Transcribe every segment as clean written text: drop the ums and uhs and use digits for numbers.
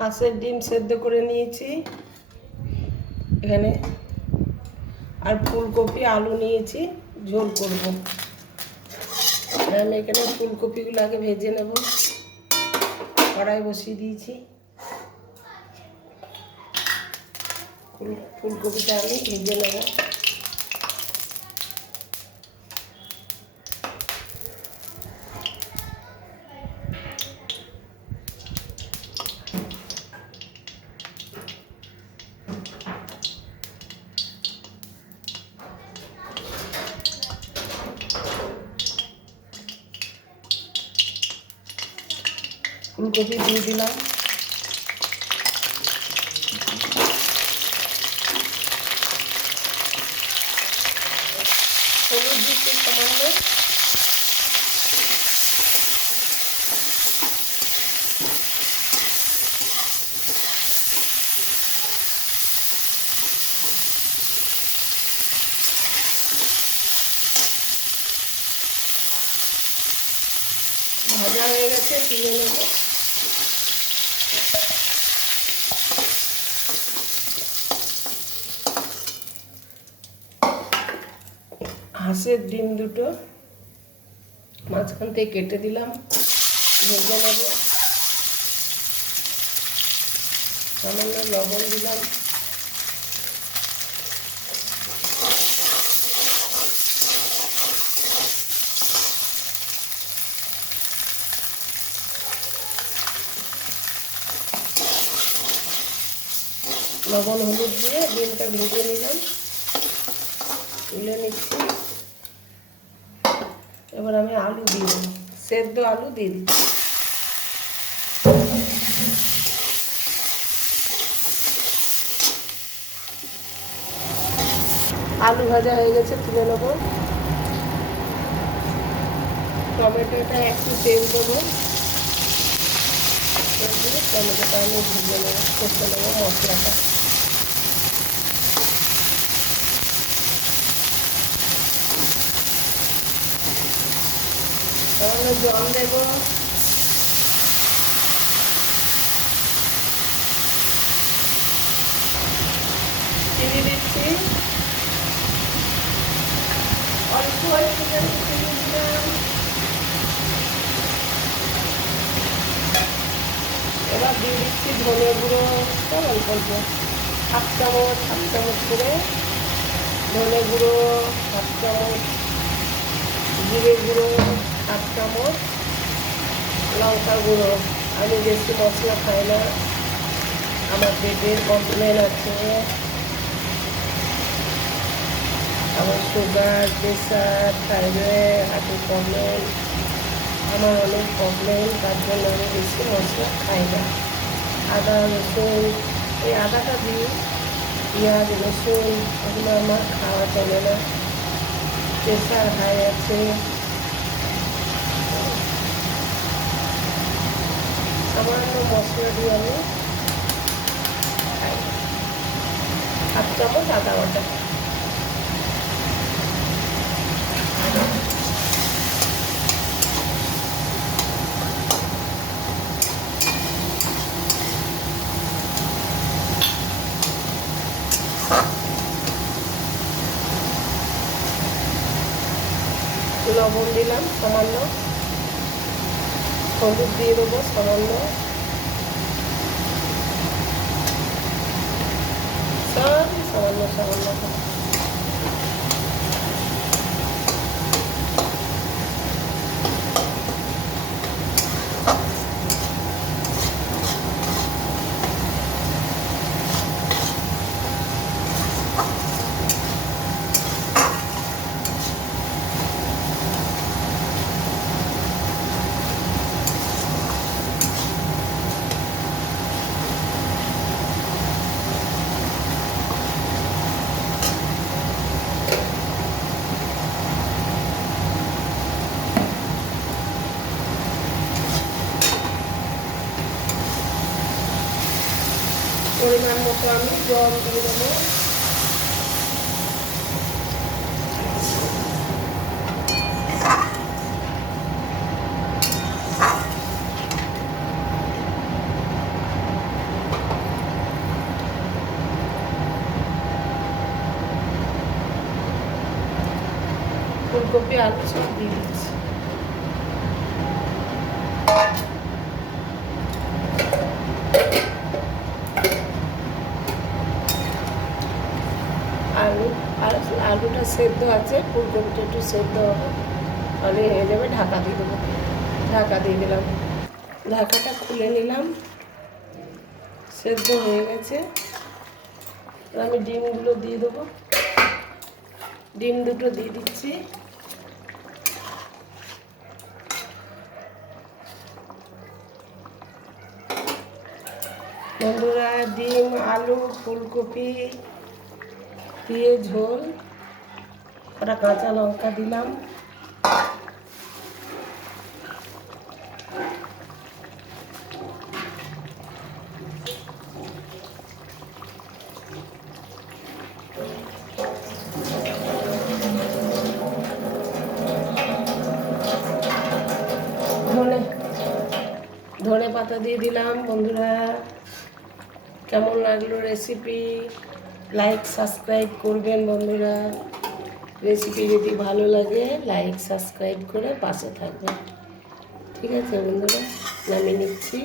হাঁসের ডিম সেদ্ধ করে নিয়েছি এখানে, আর ফুলকপি আলু নিয়েছি, ঝোল করব। আমি এখানে ফুলকপিগুলো আগে ভেজে নেব, কড়াই বসিয়ে দিয়েছি। ফুলকপিটা আমি ভেজে নেব। ফুলকপি দিয়ে দিলাম, হলুদ দিচ্ছি সামান্য, ভাজা হয়ে গেছে, তুলে নেব। হাঁসের ডিম দুটো মাঝখান থেকে কেটে দিলাম, ভেজে নেব। সামান্য লবণ দিলাম, লবণ হলুদ দিয়ে ডিমটা ভেজে নিলাম, তুলে নিচ্ছি। এবার আমি আলু দিয়ে দেবো, সেদ্ধ আলু দিয়ে দিচ্ছি। আলু ভাজা হয়ে গেছে, তুলে নেব। টমেটোটা একটু তেল দেবো, তেল দিয়ে টমেটোটা আমি ভেজে নেব, কষে নেব মশলাটা। তাহলে জল দেব, চিনি দিচ্ছি অল্প একটু চিনি দিলাম। এবার দিয়ে দিচ্ছি ধনে গুঁড়ো, অল্প অল্প, হাফ চামচ করে ধনে গুঁড়ো, হাফ চামচ জিরে গুঁড়ো, হাফ চামচ লঙ্কা গুঁড়ো। আমি বেশি মশলা খাই না, আমার পেটের কমপ্লেন আছে, আমার সুগার, প্রেশার, থাইরয়েড, হার্টের প্রবলেম, আমার অনেক প্রবলেম, তার জন্য আমি বেশি মশলা খাই না। আদা রসুন, এই আদাটা দিই, পেঁয়াজ রসুন এগুলো আমার খাওয়া চলে না, প্রেশার হাই আছে। সামান্য মশলা দিয়ে আমি খাই, হাফ চামচ আদা বাটা। লবণ দিলাম সামান্য, হলুদ দিয়ে দেবো সামান্য, সামান্য সামান্য। পরিমাণ মতো আমি জল দিয়ে দেবো। ফুলকপি আলু সব দিয়ে দিচ্ছি। আলুটা সেদ্ধ আছে, ফুলকপিটা একটু সেদ্ধ হবে, তাহলে হয়ে যাবে। ঢাকা দিয়ে দেবো। ঢাকা দিয়ে দিলাম, ঢাকাটা খুলে নিলাম। সেদ্ধ হয়ে গেছে। আমি ডিমগুলো দিয়ে দেবো। ডিম দুটো দিয়ে দিচ্ছি। বন্ধুরা, ডিম আলু ফুলকপি দিয়ে ঝোল, কটা কাঁচা লঙ্কা দিলাম। ধনে পাতা দিয়ে দিলাম। বন্ধুরা, কেমন লাগলো রেসিপি? লাইক সাবস্ক্রাইব করবেন বন্ধুরা। রেসিপি যদি ভালো লাগে লাইক সাবস্ক্রাইব করে পাশে থাকবেন। ঠিক আছে বন্ধুরা, নামিয়ে নিচ্ছি।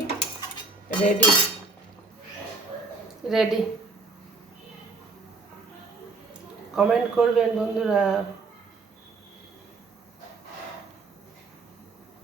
Ready ready. কমেন্ট করবেন বন্ধুরা।